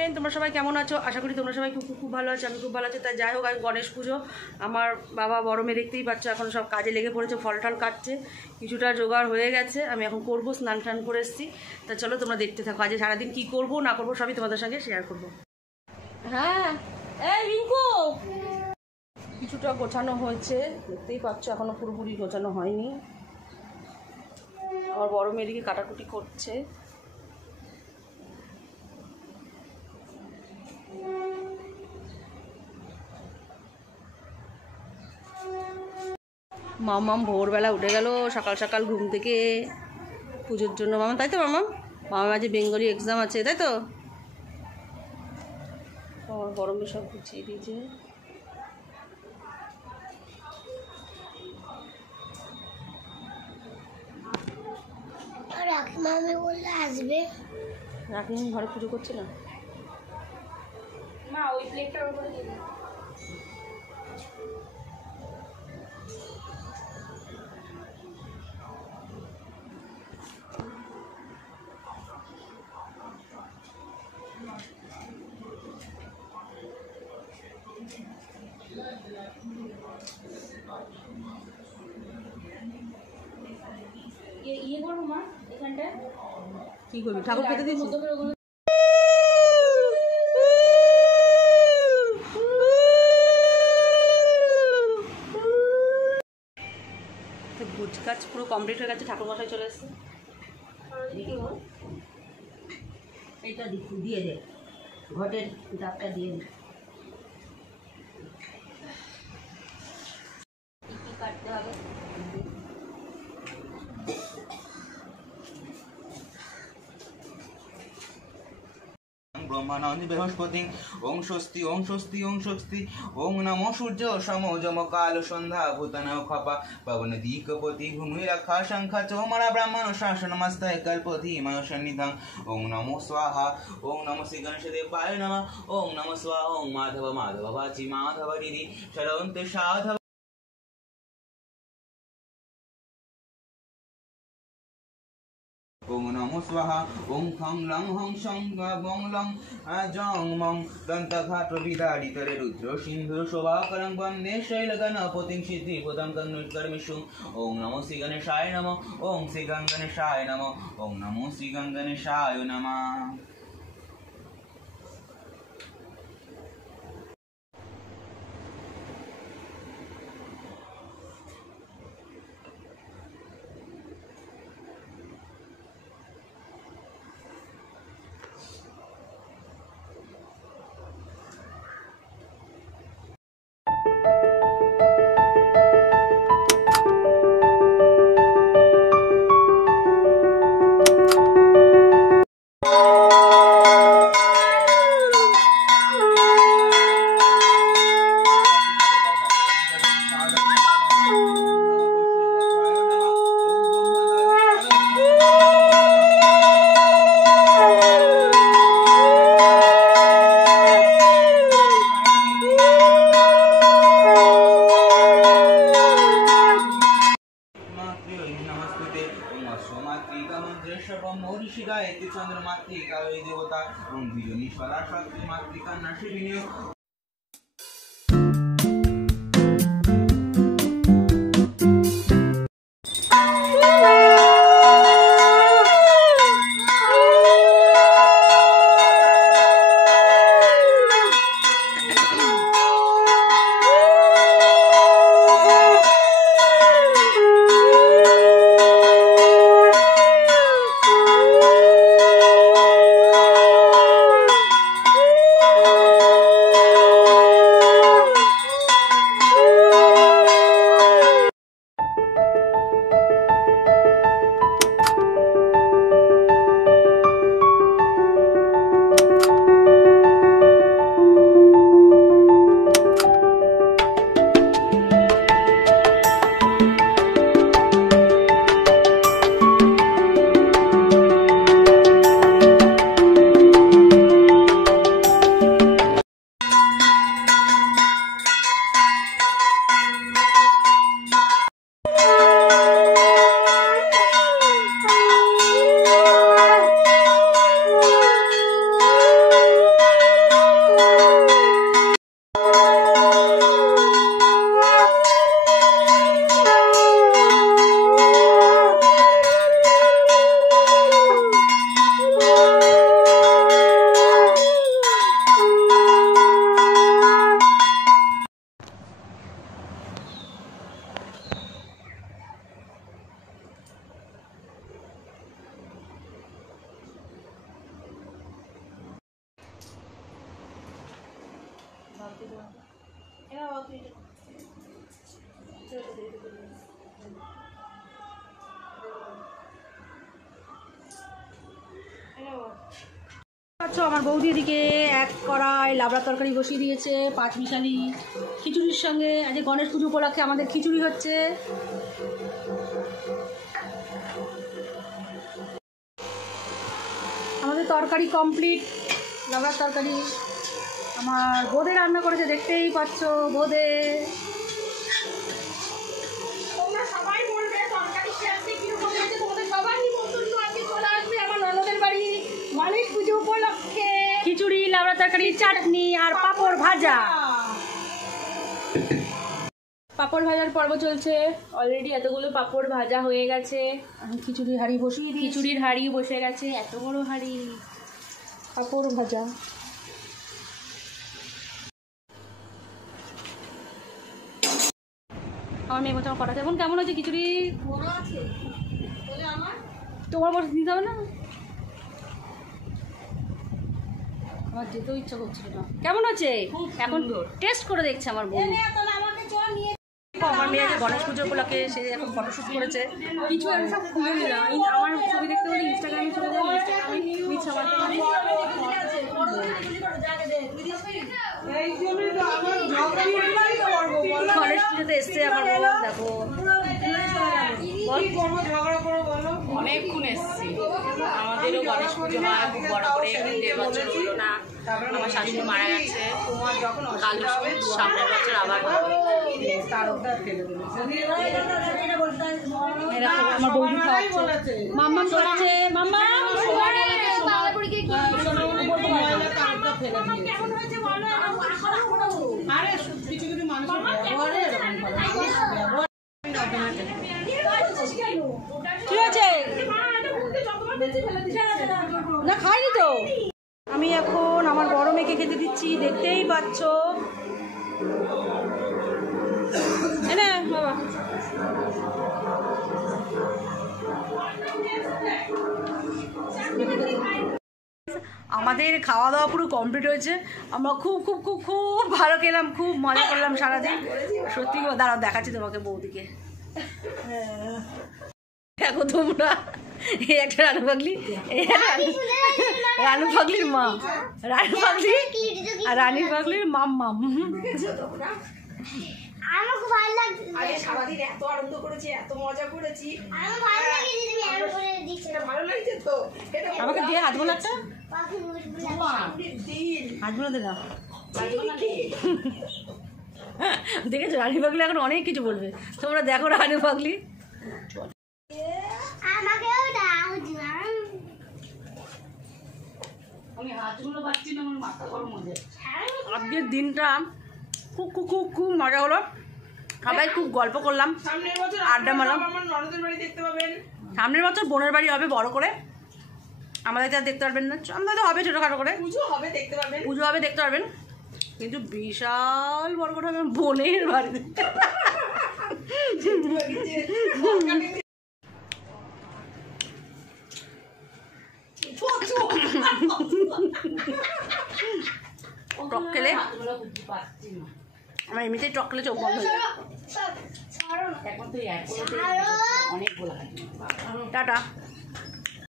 Friend, তোমরা সবাই কেমন আছো? আশা করি তোমরা সবাই খুব খুব খুব ভালো আছো। আমি খুব ভালো আছি। তাই যাই হোক, আজ গণেশ পুজো। আমার বাবা বড় মেয়ে দেখতেই পাচ্ছ, এখন সব কাজে লেগে পড়েছে, ফল টল কাটছে। কিছুটা জোগাড় হয়ে গেছে, আমি এখন করবো। স্নান টান করে এসেছি। তা চলো তোমরা দেখতে থাকো, আজ সারাদিন কী করবো না করবো সবই তোমাদের সঙ্গে শেয়ার করবো। হ্যাঁ, এই রিঙ্কু, কিছুটা গোছানো হয়েছে, দেখতেই পাচ্ছ, এখনো পুরোপুরি গোছানো হয়নি। আমার বড় মেয়েদিকে কাটাকুটি করছে। মামাম ভোরবেলা উঠে গেল, সকাল সকাল ঘুম থেকে, পুজোর জন্য। মামা, তাই তো মামাম? মামার আজ বেঙ্গলি এক্সাম আছে, তাই তো? আমার বড় মেয়ে সব গুছিয়ে দিয়েছে। মামি বললে আসবে। রাখিনি ঘরে পুজো করছে না মা, ওই প্লেটটার উপরে দিয়ে দিন। ইয়ে করবো মা, এখানটায় কি করবি? ঠাকুর খেতে দিয়েছি। গুছ কাজ পুরো কমপ্লিট হয়ে গেছে, ঠাকুর মশাই চলে এসেছে। এটা দিয়ে দে, ঘটের ডাবটা দিয়ে দে। কাটতে হবে। ব্রহ্মানন্দ বৃহস্পতি ওং স্বস্তি ওং স্বস্তি ওং স্বস্তি ওং নমো সূর্য সমোজম কাল সন্ধ্যা ভূতন খপা পবন দিকপতি ভূমি রক্ষা শঙ্খ চৌমরা ব্রাহ্মণ শাসনমস্তায় কল্পতি মনুষ্যনিধং ওং নমো স্বাহা ওং নমো শ্রী গণেশ দেবায় নমঃ ওং নমো স্বাহা ওং মাধব মাধব ভাচি মাধব দিদি শরন্তে সাধব ওং নমো স্বাহা ওং খং লং হং সং গং লং জং মং দন্তঘাট বিদারিতরে রুদ্র সিন্ধু শোভাকরং বন্দে শৈলগণপতিং সিদ্ধিপদং গণকর্মিষু ওং নমো শ্রী গণেশায় নমঃ ওং শ্রী গণেশায় নমঃ ওং নমো শ্রী গণেশায় নমঃ। চন্দ্রমাতৃকা ওই দেবতা এবং বিজনীশ্বরা শক্তি মাতৃকা নাশিনী। আমার বৌদি এদিকে এক কড়াই লাবড়া তরকারি বসিয়ে দিয়েছে, পাঁচমিশালি খিচুড়ির সঙ্গে। আজ গণেশ পুজো উপলক্ষে আমাদের খিচুড়ি হচ্ছে। আমাদের তরকারি কমপ্লিট, লাবড়ার তরকারি। আমার বোঁদে রান্না করেছে, দেখতেই পাচ্ছ বোঁদে। তোমরা সবাই বলবে তরকারি খেতে কিরকম হয়েছে, তোমাদের সবারই পছন্দ আছে। চলে আসবে আমার ননদের বাড়ি গণেশ পুজো উপলক্ষে। খিচুড়ি, লাবড়া তরকারি, চাটনি আর পাঁপড় ভাজা। পাঁপড় ভাজার পর্ব চলছে। অলরেডি এতগুলো পাঁপড় ভাজা হয়ে গেছে। আমি খিচুড়ির হাঁড়ি বসিয়ে দিই। খিচুড়ির হাঁড়ি বসে গেছে, এত বড় হাঁড়ি। পাঁপড় ভাজা। আমার মেয়ে বলছে আমার কটা এখন কেমন হয়েছে খিচুড়ি? তোমার বসে দিতে হবে না? আমার যেতেও ইচ্ছা করছিল না। কেমন আছে এখন? টেস্ট করে দেখছে আমার বউ। আমার মেয়ে যে গণেশ পুজো উপলক্ষে সে এখন ফটোশ্যুট করেছে। কিছু আমি সব খুলে নিলাম। আমার ছবি দেখতে হলে ইনস্টাগ্রামে চলে যাবো। গণেশ পুজোতে এসছে আমার বউ, দেখো অনেকক্ষণ এসছি। আমাদেরও গণেশ পুজো হয় খুব বড় করে, কিন্তু এবছর হলো না। আমার শাশুড়ি মারা গেছে, কাল সামনের বছর আবার হবে। আমার বৌদি খাওয়াচ্ছে, মাম্মাম খাচ্ছে। মাম্মা ঠিক আছে না, খাইনি তো। আমি এখন আমার বড় মেয়েকে খেতে দিচ্ছি, দেখতেই পাচ্ছ। বাবা আমাদের খাওয়া দাওয়া পুরো কমপ্লিট হয়েছে। আমরা খুব খুব খুব খুব ভালো খেলাম, খুব মজা করলাম সারাদিন। সত্যি দাঁড়াও দেখাচ্ছি তোমাকে বৌদিকে। দেখো তোমরা, এই একটা রানু পাগলি, রানু পাগলির মা, রানু পাগলি আর রানী পাগলির মাম্মাম। আমার খুব ভালো লাগছে। আগে সারাদিন এত আনন্দ করেছি, এত মজা করেছি। আমার ভালো লাগে দিদি, আমি করে দিচ্ছি। এটা ভালো লাগছে তো? আমাকে দিয়ে হাত বোলা একটা, পাখি বুঝবুঝ হাত বোলা দে না। দেখেছো রানী পাগলি এখন অনেক কিছু বলবে। তোমরা দেখো রানী পাগলি। আমাকেও দাও দিবা। আমি হাতগুলো পাচ্ছি না, আমার মাথা গরম হয়ে যায়। আজকের দিনটা খুব খুব খুব খুব মজা হলো। সবাই খুব গল্প করলাম, সামনের বছর আড্ডা মারলাম। আমার ননদের বাড়ি দেখতে পাবেন। সামনের বছর বোনের বাড়ি হবে বড় করে, আমাদের যা দেখতে পারবেন না। আমাদের তো হবে ছোটোখাটো করে, পুজো হবে দেখতে পাবেন। পুজো হবে দেখতে পারবেন, কিন্তু বিশাল বড় করে হবে বোনের বাড়িতে। টক খেলে আমার এমনিতেই টক খেলে চোখ বন্ধ হয়ে যায়। এখন তো অনেক বলা টাটা।